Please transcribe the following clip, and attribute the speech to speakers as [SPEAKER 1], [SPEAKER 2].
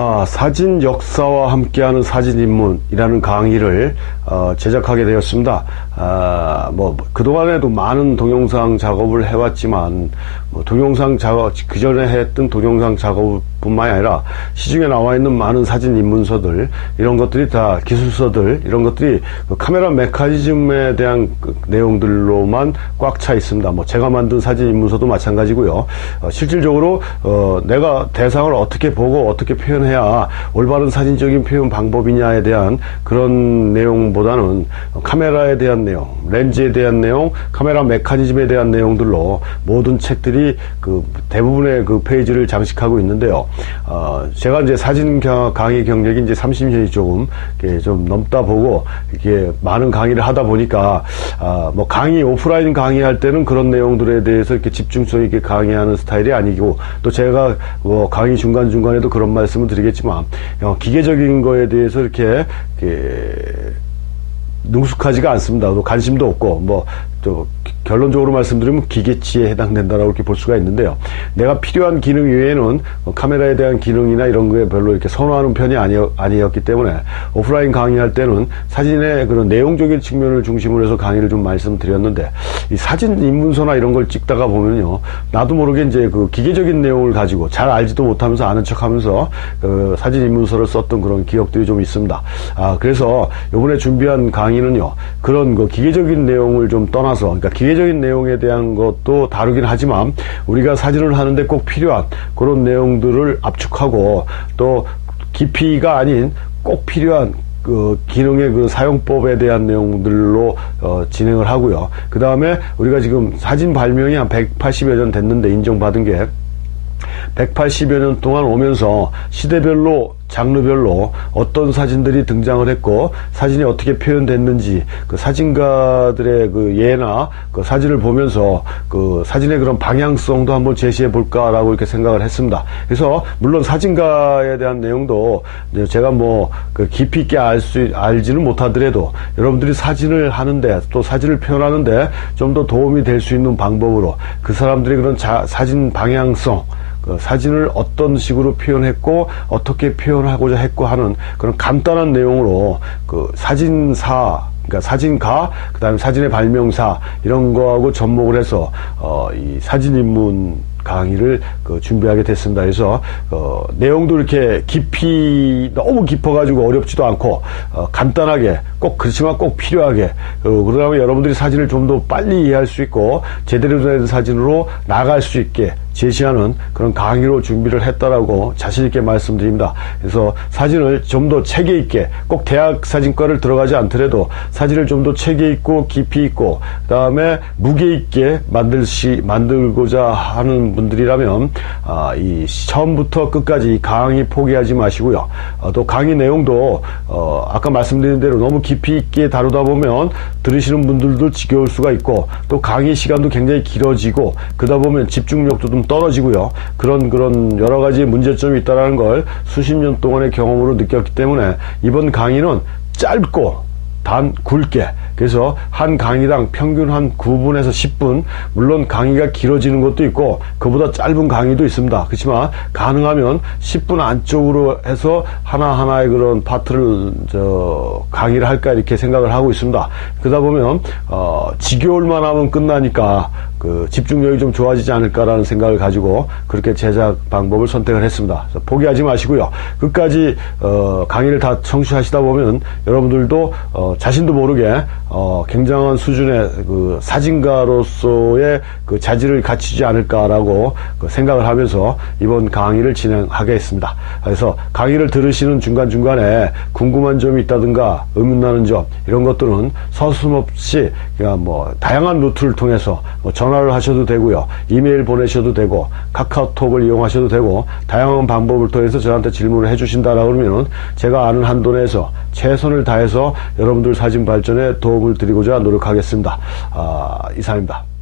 [SPEAKER 1] 아, 사진 역사와 함께하는 사진 인문이라는 강의를 어, 제작하게 되었습니다. 아, 뭐 그동안에도 많은 동영상 작업을 해왔지만 뭐 동영상 작업 그 전에 했던 동영상 작업뿐만이 아니라 시중에 나와 있는 많은 사진 입문서들 이런 것들이 다 기술서들 이런 것들이 그 카메라 메커니즘에 대한 그 내용들로만 꽉 차 있습니다. 뭐 제가 만든 사진 입문서도 마찬가지고요. 어, 실질적으로 어, 내가 대상을 어떻게 보고 어떻게 표현해야 올바른 사진적인 표현 방법이냐에 대한 그런 내용보다는 카메라에 대한 내용, 렌즈에 대한 내용, 카메라 메커니즘에 대한 내용들로 모든 책들이 그 대부분의 그 페이지를 장식하고 있는데요. 어, 제가 이제 사진 강의 경력이 이제 30년이 조금 좀 넘다 보고 이렇게 많은 강의를 하다 보니까 아, 뭐 강의 오프라인 강의할 때는 그런 내용들에 대해서 이렇게 집중성 있게 강의하는 스타일이 아니고 또 제가 뭐 강의 중간 중간에도 그런 말씀을 드리겠지만 어, 기계적인 거에 대해서 이렇게, 이렇게 능숙하지가 않습니다. 관심도 없고 뭐 또 결론적으로 말씀드리면 기계치에 해당된다라고 이렇게 볼 수가 있는데요. 내가 필요한 기능 외에는 뭐 카메라에 대한 기능이나 이런 거에 별로 이렇게 선호하는 편이 아니었, 아니었기 때문에 오프라인 강의할 때는 사진의 그런 내용적인 측면을 중심으로 해서 강의를 좀 말씀드렸는데 이 사진 입문서나 이런 걸 찍다가 보면요. 나도 모르게 이제 그 기계적인 내용을 가지고 잘 알지도 못하면서 아는 척 하면서 그 사진 입문서를 썼던 그런 기억들이 좀 있습니다. 아, 그래서 요번에 준비한 강의는요. 그런 그 기계적인 내용을 좀 떠나 서 그러니까 기계 기계적인 내용에 대한 것도 다루긴 하지만 우리가 사진을 하는데 꼭 필요한 그런 내용들을 압축하고 또 깊이가 아닌 꼭 필요한 그 기능의 그 사용법에 대한 내용들로 어, 진행을 하고요. 그 다음에 우리가 지금 사진 발명이 한 180여 년 됐는데 인정받은 게 180여 년 동안 오면서 시대별로 장르별로 어떤 사진들이 등장을 했고 사진이 어떻게 표현됐는지 그 사진가들의 그 예나 그 사진을 보면서 그 사진의 그런 방향성도 한번 제시해 볼까라고 이렇게 생각을 했습니다. 그래서 물론 사진가에 대한 내용도 제가 뭐 그 깊이 있게 알 수 알지는 못하더라도 여러분들이 사진을 하는데 또 사진을 표현하는데 좀 더 도움이 될 수 있는 방법으로 그 사람들의 그런 자, 사진 방향성 그 사진을 어떤 식으로 표현했고 어떻게 표현하고자 했고 하는 그런 간단한 내용으로 그 사진사 그러니까 사진가 그다음에 사진의 발명사 이런 거하고 접목을 해서 어 이 사진 인문 강의를 그 준비하게 됐습니다. 그래서 어, 내용도 이렇게 깊이 너무 깊어가지고 어렵지도 않고 어, 간단하게 꼭 그렇지만 꼭 필요하게 어, 그러면 여러분들이 사진을 좀 더 빨리 이해할 수 있고 제대로 된 사진으로 나갈 수 있게 제시하는 그런 강의로 준비를 했다라고 자신 있게 말씀드립니다. 그래서 사진을 좀 더 체계 있게 꼭 대학 사진과를 들어가지 않더라도 사진을 좀 더 체계 있고 깊이 있고 그 다음에 무게 있게 만들시 만들고자 하는 분들이라면 아, 이 처음부터 끝까지 강의 포기하지 마시고요. 어, 또 강의 내용도 어, 아까 말씀드린 대로 너무 깊이 있게 다루다 보면 들으시는 분들도 지겨울 수가 있고 또 강의 시간도 굉장히 길어지고 그러다 보면 집중력도 좀 떨어지고요. 그런 그런 여러 가지 문제점이 있다라는 걸 수십 년 동안의 경험으로 느꼈기 때문에 이번 강의는 짧고 단 굵게 그래서 한 강의당 평균 한 9분에서 10분 물론 강의가 길어지는 것도 있고 그보다 짧은 강의도 있습니다. 그렇지만 가능하면 10분 안쪽으로 해서 하나하나의 그런 파트를 저 강의를 할까 이렇게 생각을 하고 있습니다. 그러다 보면 어 지겨울 만 하면 끝나니까 그 집중력이 좀 좋아지지 않을까라는 생각을 가지고 그렇게 제작 방법을 선택을 했습니다. 포기하지 마시고요. 끝까지 어, 강의를 다 청취하시다 보면 여러분들도 어, 자신도 모르게 어, 굉장한 수준의 그 사진가로서의 그 자질을 갖추지 않을까라고 그 생각을 하면서 이번 강의를 진행하겠습니다. 그래서 강의를 들으시는 중간중간에 궁금한 점이 있다든가 의문나는 점 이런 것들은 서슴없이 그냥 뭐 다양한 루트를 통해서 뭐 전화를 하셔도 되고요. 이메일 보내셔도 되고 카카오톡을 이용하셔도 되고 다양한 방법을 통해서 저한테 질문을 해주신다라 그러면 제가 아는 한도 내에서 최선을 다해서 여러분들 사진 발전에 도움을 드리고자 노력하겠습니다. 아, 이상입니다.